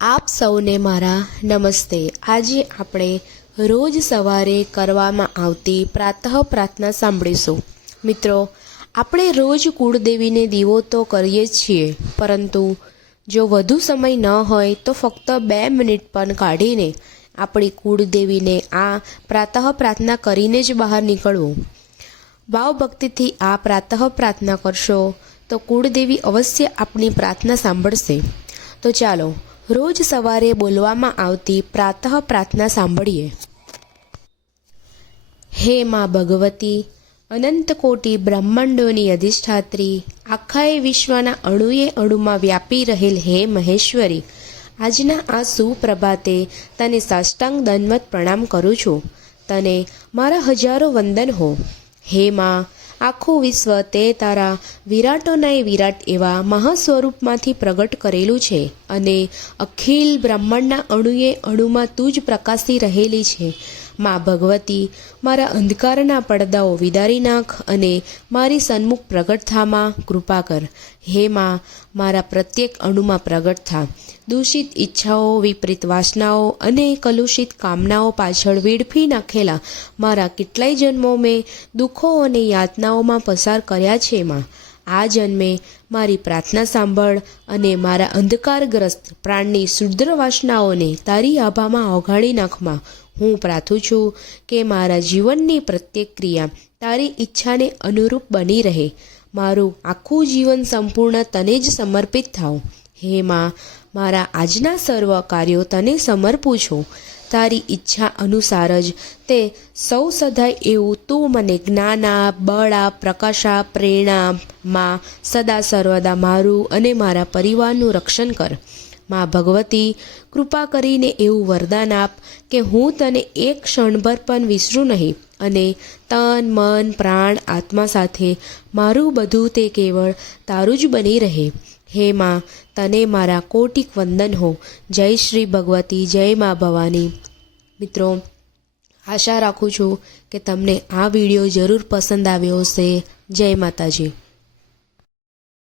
આપ સૌને મારા નમસ્તે। આજે આપણે રોજ સવારે કરવામાં આવતી પ્રાતઃ પ્રાર્થના સાંભળીશું। મિત્રો, આપણે રોજ કુળદેવીને દીવો તો કરીએ જ છીએ, પરંતુ જો વધુ સમય ન હોય તો ફક્ત 2 મિનિટ પણ કાઢીને આપણી કુળદેવીને આ પ્રાતઃ પ્રાર્થના કરીને જ બહાર નીકળવું। ભાવભક્તિથી આ પ્રાતઃ પ્રાર્થના કરશો તો કુળદેવી અવશ્ય આપણી પ્રાર્થના સાંભળશે। તો ચાલો રોજ સવારે બોલવામાં આવતી પ્રાતઃ પ્રાર્થના સાંભળીએ। હે માં ભગવતી, અનંત કોટી બ્રહ્માંડોની અધિષ્ઠાત્રી, આખાએ વિશ્વના અણુએ અણુમાં વ્યાપી રહેલ હે મહેશ્વરી, આજના આ સુપ્રભાતે તને સાષ્ટાંગ દંડવત પ્રણામ કરું છું। તને મારા હજારો વંદન હો। હે માં, આખું વિશ્વ તે તારા વિરાટોનાય વિરાટ એવા મહાસ્વરૂપમાંથી પ્રગટ કરેલું છે અને અખિલ બ્રહ્માંડના અણુએ અણુમાં તું જ પ્રકાશી રહેલી છે। માં ભગવતી, મારા અંધકારના પડદાઓ વિદારી નાખ અને મારી સન્મુખ પ્રગટ થામાં કૃપા કર। હે માં, મારા પ્રત્યેક અણુમાં પ્રગટ થા। દૂષિત ઈચ્છાઓ, વિપરીત વાસનાઓ અને કલુષિત કામનાઓ પાછળ વેડફી નાખેલા મારા કેટલાય જન્મો મેં દુઃખો અને યાતનાઓમાં પસાર કર્યા છે। માં, આ જન્મે મારી પ્રાર્થના સાંભળ અને મારા અંધકારગ્રસ્ત પ્રાણની શુદ્ર વાસનાઓને તારી આભામાં ઓગાળી નાખમાં। હું પ્રાર્થું છું કે મારા જીવનની પ્રત્યેક ક્રિયા તારી ઈચ્છાને અનુરૂપ બની રહે। મારું આખું જીવન સંપૂર્ણ તને જ સમર્પિત થાવ। હે માં, મારા આજના સર્વ કાર્યો તને સમર્પું છું। તારી ઈચ્છા અનુસાર જ તે સૌ સદાય એવું તું મને જ્ઞાન આપ, બળ આપ, પ્રકાશ આપ, પ્રેરણા આપ। માં, સદા સર્વદા મારું અને મારા પરિવારનું રક્ષણ કર। માં ભગવતી, કૃપા કરીને એવું વરદાન આપ કે હું તને એક ક્ષણભર પણ વિસરું નહીં અને તન, મન, પ્રાણ, આત્મા સાથે મારું બધું તે કેવળ તારું જ બની રહે। હે માં, તને મારા કોટિક વંદન હો। જય શ્રી ભગવતી, જય મા ભવાની। મિત્રો, આશા રાખું છું કે તમને આ વિડીયો જરૂર પસંદ આવ્યો હશે। જય માતાજી।